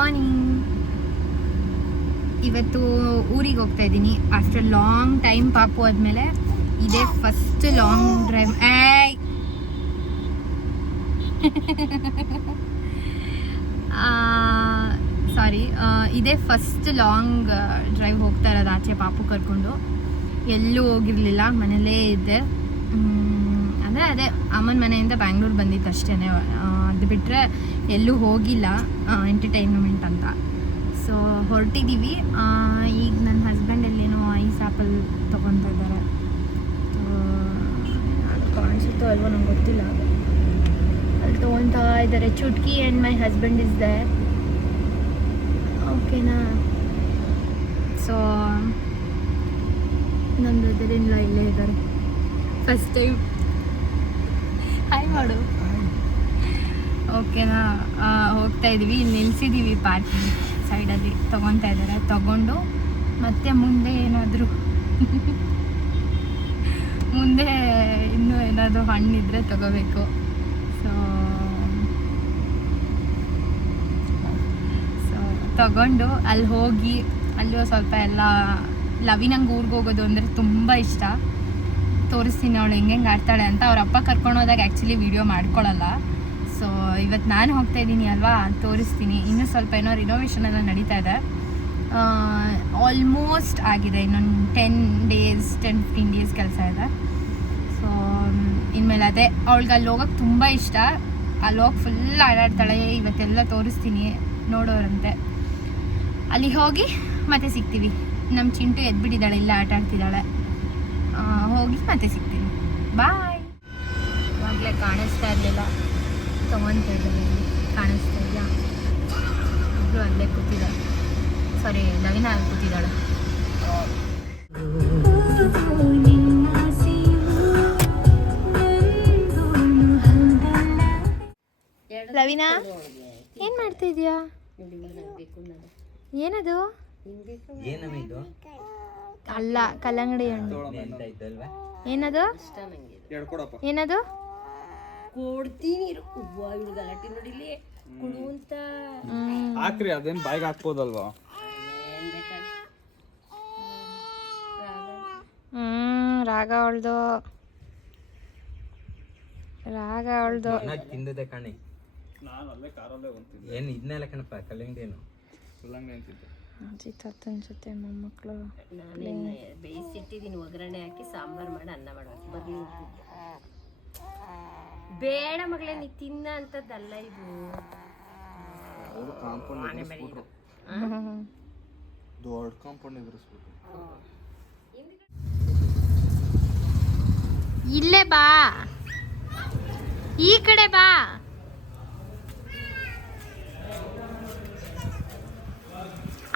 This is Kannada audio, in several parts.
ಮಾರ್ನಿಂಗ್. ಇವತ್ತು ಊರಿಗೆ ಹೋಗ್ತಾ ಇದ್ದೀನಿ ಆಫ್ಟರ್ ಲಾಂಗ್ ಟೈಮ್. ಪಾಪು ಆದಮೇಲೆ ಇದೇ ಫಸ್ಟ್ ಲಾಂಗ್ ಡ್ರೈವ್. ಸಾರಿ, ಇದೇ ಫಸ್ಟ್ ಲಾಂಗ್ ಡ್ರೈವ್ ಹೋಗ್ತಾ ಇರೋದು ಆಚೆ ಪಾಪು ಕರ್ಕೊಂಡು. ಎಲ್ಲೂ ಹೋಗಿರಲಿಲ್ಲ, ಮನೇಲೇ ಇದ್ದೆ. ಅಂದರೆ ಅದೇ ಅಮ್ಮನ ಮನೆಯಿಂದ ಬ್ಯಾಂಗ್ಳೂರು ಬಂದಿತ್ತು ಅಷ್ಟೇ. ಅದು ಬಿಟ್ಟರೆ ಎಲ್ಲೂ ಹೋಗಿಲ್ಲ ಎಂಟರ್ಟೈನ್ಮೆಂಟ್ ಅಂತ. ಸೊ ಹೊರಟಿದ್ದೀವಿ. ಈಗ ನನ್ನ ಹಸ್ಬೆಂಡ್ ಎಲ್ಲೇನೋ ಐಸ್ ಆ್ಯಪಲ್ ತೊಗೊತಾ ಇದ್ದಾರೆ. ಅದು ಕಾಣಿಸುತ್ತೋ ಅಲ್ವೋ ನಂಗೆ ಗೊತ್ತಿಲ್ಲ. ಅಲ್ಲಿ ತೊಗೊತಾ ಇದ್ದಾರೆ. Chutki and my husband is there. ಓಕೆನಾ? ಸೊ ನಮ್ಮ ಬ್ರದರ್-ಇನ್-ಲಾ ಇಲ್ಲೇ ಇದ್ದಾರೆ. ಫಸ್ಟ್ ಟೈಮ್ ಹಾಯ್ ಮಾಡು. ಓಕೆನಾ? ಹೋಗ್ತಾ ಇದ್ದೀವಿ. ಇಲ್ಲಿ ನಿಲ್ಸಿದ್ದೀವಿ ಪಾರ್ಕಿಂಗ್ ಸೈಡಲ್ಲಿ. ತೊಗೊತಾ ಇದ್ದಾರೆ. ತೊಗೊಂಡು ಮತ್ತೆ ಮುಂದೆ ಏನಾದರೂ ಮುಂದೆ ಇನ್ನೂ ಏನಾದರೂ ಹಣ್ಣಿದ್ರೆ ತೊಗೋಬೇಕು. ಸೊ ತಗೊಂಡು ಅಲ್ಲಿ ಹೋಗಿ ಅಲ್ಲೂ ಸ್ವಲ್ಪ ಎಲ್ಲ ಲವಿನಂಗೆ ಊರಿಗೆ ಹೋಗೋದು ಅಂದರೆ ತುಂಬ ಇಷ್ಟ. ತೋರಿಸ್ತೀನಿ ಅವಳು ಹೆಂಗೆ ಆಡ್ತಾಳೆ ಅಂತ. ಅವ್ರ ಅಪ್ಪ ಕರ್ಕೊಂಡು ಹೋದಾಗ ಆ್ಯಕ್ಚುಲಿ ವೀಡಿಯೋ ಮಾಡ್ಕೊಳ್ಳಲ್ಲ. ಸೊ ಇವತ್ತು ನಾನು ಹೋಗ್ತಾ ಇದ್ದೀನಿ ಅಲ್ವಾ, ತೋರಿಸ್ತೀನಿ. ಇನ್ನೂ ಸ್ವಲ್ಪ ಏನೋ ರಿನೋವೇಷನ್ ಎಲ್ಲ ನಡೀತಾ ಇದೆ. ಆಲ್ಮೋಸ್ಟ್ ಆಗಿದೆ. ಇನ್ನೊಂದು 10-15 ಡೇಸ್ ಕೆಲಸ ಇದೆ. ಸೊ ಇನ್ಮೇಲೆ ಅದೇ ಅವಳಿಗೆ ಅಲ್ಲಿ ಹೋಗೋಕ್ಕೆ ತುಂಬ ಇಷ್ಟ. ಅಲ್ಲಿ ಹೋಗಿ ಫುಲ್ ಆಡಾಡ್ತಾಳೆ. ಇವತ್ತೆಲ್ಲ ತೋರಿಸ್ತೀನಿ, ನೋಡೋರಂತೆ. ಅಲ್ಲಿ ಹೋಗಿ ಮತ್ತೆ ಸಿಗ್ತೀವಿ. ನಮ್ಮ ಚಿಂಟು ಎದ್ಬಿಟ್ಟಿದ್ದಾಳೆ, ಇಲ್ಲ ಆಟ ಆಡ್ತಿದ್ದಾಳೆ. ಹೋಗಿ ಮತ್ತೆ ಸಿಗ್ತೀನಿ. ಬಾಯ್. ಇವಾಗಲೇ ಕಾಣಿಸ್ತಾ ಇರಲಿಲ್ಲ, ತೊಗೊತಾ ಇದ್ದಾಳೆ. ಕಾಣಿಸ್ತಾ ಇದೆಯಾ? ಇಬ್ಬರು ಅಲ್ಲೇ ಕೂತಿದ್ದಾಳೆ. ಸಾರಿ, ಲವಿನ ಅಲ್ಲಿ ಕೂತಿದ್ದಾಳೆ. ಲವಿನಾ, ಏನು ಮಾಡ್ತಾ ಇದೀಯಾ? ಏನದು? ಅಲ್ಲ, ಕಲ್ಲಂಗಡಿ ಹಣ್ಣು. ಏನದು? ಏನದು? ಕೊಡ್ತೀನಿ ಗಲಾಟೆ ನೋಡಿಲಿ ಕುಡು ಅಂತ ಹಾಕ್ರಿ. ಅದೇನು ಬಾಯಿಗೆ ಹಾಕ್ಬೋದಲ್ವಾ? ರಾಗ ಅವಳ್ದು ತಿಂದದೆ ಕಾಣಿ. ನಾನು ಅಲ್ಲೇ ಕಾರಲ್ಲೇ ಬಂತಿದ್ದೆ. ಏನು ಇದನ್ನೆಲ್ಲ ಕಣಪ್ಪ, ಕಲ್ಲಂಗಡಿ ಏನು ಕಲ್ಲಂಗಡಿ ಅಂತಿದ್ದೆ. ತಾತನ ಜೊತೆ ಮೊಮ್ಮಕ್ಕಳು ನಾನು ಬೇಯಿಸಿಟ್ಟಿದ್ದೀನಿ. ಒಗ್ಗರಣೆ ಹಾಕಿ ಸಾಂಬಾರು ಮಾಡಿ ಅನ್ನ ಮಾಡಬೇಕು. ಬರ್ಲಿ ಬೇಡ ಮಗಳೇ, ನೀ ತಿನ್ನ ಅಂತದ್ದಲ್ಲ ಇದು. ದೊಡ್ಡ ಕಾಂಪೌಂಡ್ ಎದುರಿಸ್ಬಿಟ್ಟು ಇಲ್ಲೇ ಬಾ, ಈ ಕಡೆ ಬಾ.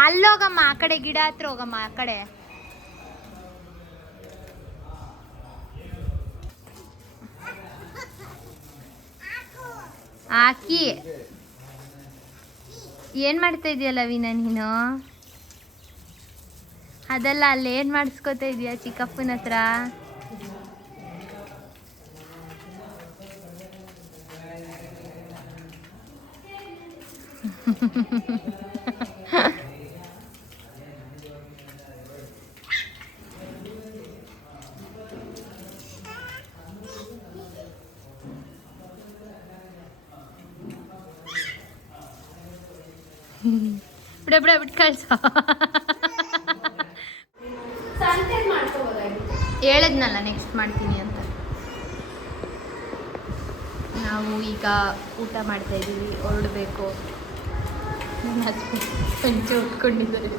ಅಲ್ಲೋಗಮ್ಮ, ಆ ಕಡೆ ಗಿಡ ಹತ್ರ ಹೋಗಮ್ಮ. ಆ ಕಡೆ ಹಾಕಿ. ಏನ್ ಮಾಡ್ತಾ ಇದೀಯಲ್ಲ ವೀನಾ ನೀನು? ಅದಲ್ಲ, ಅಲ್ಲಿ ಏನ್ ಮಾಡಿಸ್ಕೊತಾ ಇದೀಯ ಚಿಕ್ಕಪ್ಪನ ಹತ್ರ? ಬಿಡ ಬಿಟ್ಟು ಕಳ್ಸ. ಹೇಳದ್ನಲ್ಲ ನೆಕ್ಸ್ಟ್ ಮಾಡ್ತೀನಿ ಅಂತ. ನಾವು ಈಗ ಊಟ ಮಾಡ್ತಾ ಇದ್ದೀವಿ, ಹೊರಡಬೇಕು. ನನ್ನ ಹಸ್ಬೆಂಡ್ ಪಂಚೆ ಉಟ್ಕೊಂಡಿದ್ದಾರೆ.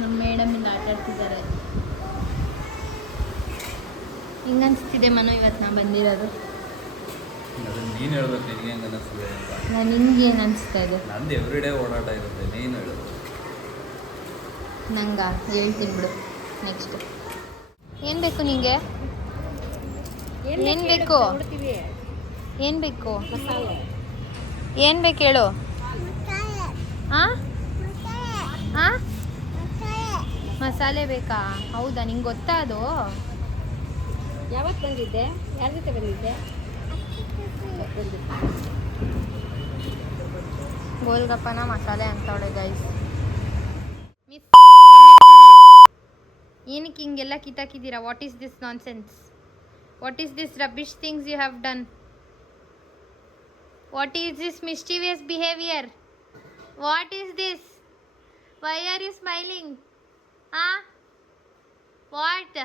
ನಮ್ಮ ಮೇಡಮ್ ಇಂದ ಆಟ ಆಡ್ತಿದ್ದಾರೆ. ಹಿಂಗನ್ಸ್ತಿದೆ ಮನೋ ಇವತ್ತು ನಾ ಬಂದಿರೋದು. ನೀನು ಹೇಳ್ಬೇಕು, ನಿನಗೆ ಹೆಂಗೆ ಅನ್ನಿಸ್ತದೆ ಅಂತ. ನಾನು ನಿನ್ಗೇನು ಅನಿಸ್ತಾ ಇದೆ? ನಂದು ಎವ್ರಿಡೇ ಓಡಾಟ ಇರುತ್ತೆ, ನೀನು ಹೇಳು. ನಂಗೆ ಹೇಳ್ತೀನಿ ಬಿಡು ನೆಕ್ಸ್ಟ್. ಏನು ಬೇಕು ನಿಂಗೆ? ಏನು ಬೇಕು? ಏನು ಬೇಕು? ಏನು ಬೇಕು ಹೇಳು. ಹಾಂ ಹಾಂ, ಮಸಾಲೆ ಬೇಕಾ? ಹೌದಾ, ನಿಂಗೆ ಗೊತ್ತಾ ಅದು? ಯಾವತ್ತು ಬಂದಿದ್ದೆ? ಯಾರ ಜೊತೆ ಬಂದಿದ್ದೆ? ಗೋಲ್ಗಪ್ಪನ ಮಸಾಲೆ ಅಂತವಳೆ ಗೈಸ್. ಮಿಸ್ ಏನಕ್ಕೆ ಹಿಂಗೆಲ್ಲ ಕಿತ್ತಾಕಿದ್ದೀರಾ? What is this nonsense? What is this rubbish things you have done? What is this mischievous behaviour? What is this? Why are you smiling? What?